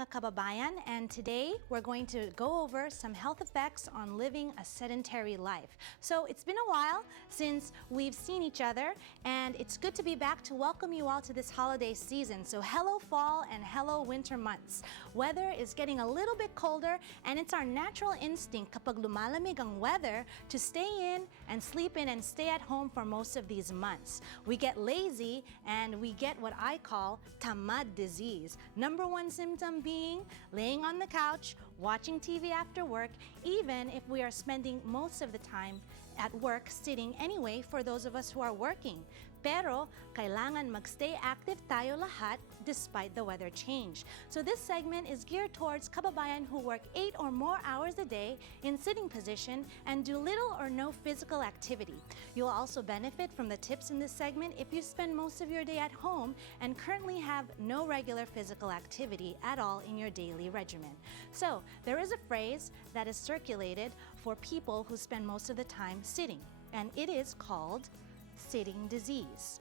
mga kababayan, and today we're going to go over some health effects on living a sedentary life. So it's been a while since we've seen each other, and it's good to be back to welcome you all to this holiday season. So hello fall and hello winter months. Weather is getting a little bit colder, and it's our natural instinct kapag lumalamig ang weather to stay in and sleep in and stay at home for most of these months. We get lazy and we get what I call tamad disease. Number one symptom being laying on the couch, watching TV after work, even if we are spending most of the time at work sitting anyway for those of us who are working. Pero kailangan magstay active tayo lahat despite the weather change. So this segment is geared towards kababayan who work 8 or more hours a day in sitting position and do little or no physical activity. You'll also benefit from the tips in this segment if you spend most of your day at home and currently have no regular physical activity at all in your daily regimen. So there is a phrase that is circulated for people who spend most of the time sitting, and it is called sitting disease.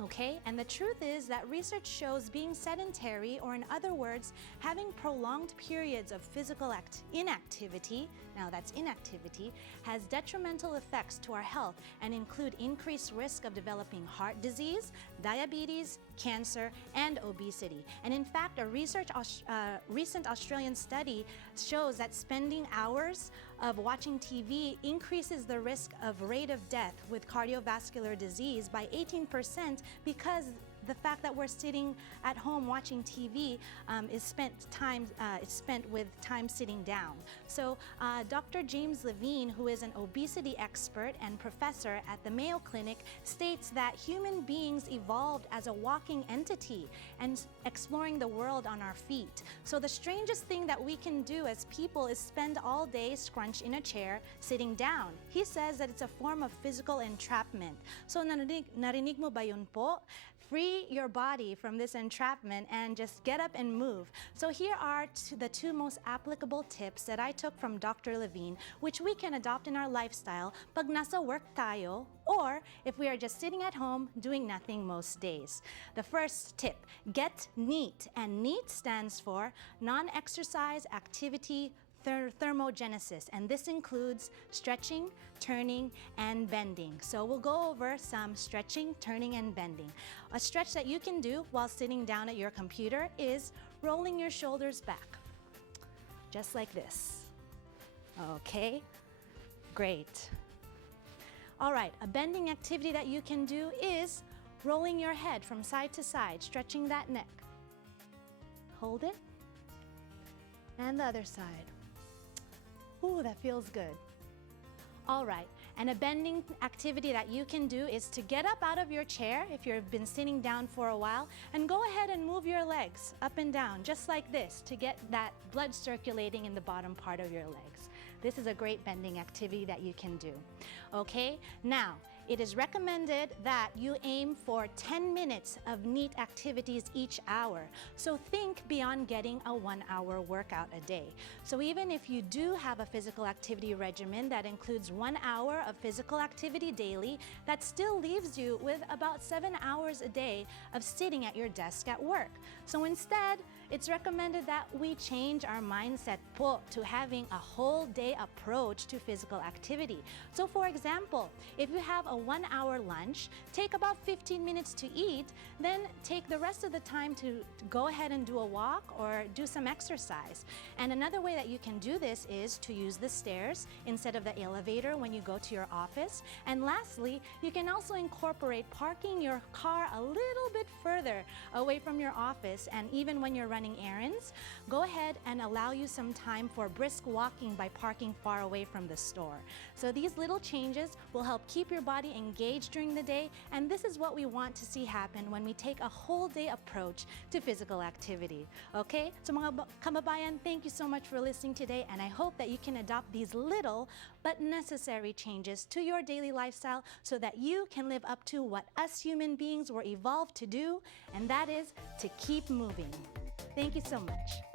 Okay, and the truth is that research shows being sedentary, or in other words, having prolonged periods of physical inactivity, now that's inactivity, has detrimental effects to our health and include increased risk of developing heart disease, diabetes, cancer, and obesity. And in fact, a recent Australian study shows that spending hours of watching TV increases the risk of rate of death with cardiovascular disease by 18%, because the fact that we're sitting at home watching TV is spent with time sitting down. So Dr. James Levine, who is an obesity expert and professor at the Mayo Clinic, states that human beings evolved as a walking entity and exploring the world on our feet. So the strangest thing that we can do as people is spend all day scrunched in a chair sitting down. He says that it's a form of physical entrapment. So narinig mo ba yun po? Free your body from this entrapment and just get up and move. So here are the two most applicable tips that I took from Dr. Levine, which we can adopt in our lifestyle pag nasa work tayo, or if we are just sitting at home doing nothing most days. The first tip, get NEAT, and NEAT stands for non-exercise activity thermogenesis, and this includes stretching, turning, and bending. So we'll go over some stretching, turning, and bending. A stretch that you can do while sitting down at your computer is rolling your shoulders back, just like this. Okay, great. All right, a bending activity that you can do is rolling your head from side to side, stretching that neck. Hold it, and the other side. Ooh, that feels good. All right, and a bending activity that you can do is to get up out of your chair if you've been sitting down for a while, and go ahead and move your legs up and down just like this to get that blood circulating in the bottom part of your legs. This is a great bending activity that you can do. Okay, now it is recommended that you aim for 10 minutes of NEAT activities each hour. So think beyond getting a 1-hour workout a day. So even if you do have a physical activity regimen that includes 1 hour of physical activity daily, that still leaves you with about 7 hours a day of sitting at your desk at work. So instead, it's recommended that we change our mindset po to having a whole day approach to physical activity. So for example, if you have a 1-hour lunch, take about 15 minutes to eat, then take the rest of the time to go ahead and do a walk or do some exercise. And another way that you can do this is to use the stairs instead of the elevator when you go to your office. And lastly, you can also incorporate parking your car a little bit further away from your office, and even when you're running errands, go ahead and allow you some time for brisk walking by parking far away from the store. So these little changes will help keep your body engaged during the day, and this is what we want to see happen when we take a whole day approach to physical activity. Okay? So mga kababayan, thank you so much for listening today, and I hope that you can adopt these little but necessary changes to your daily lifestyle so that you can live up to what us human beings were evolved to do, and that is to keep moving. Thank you so much.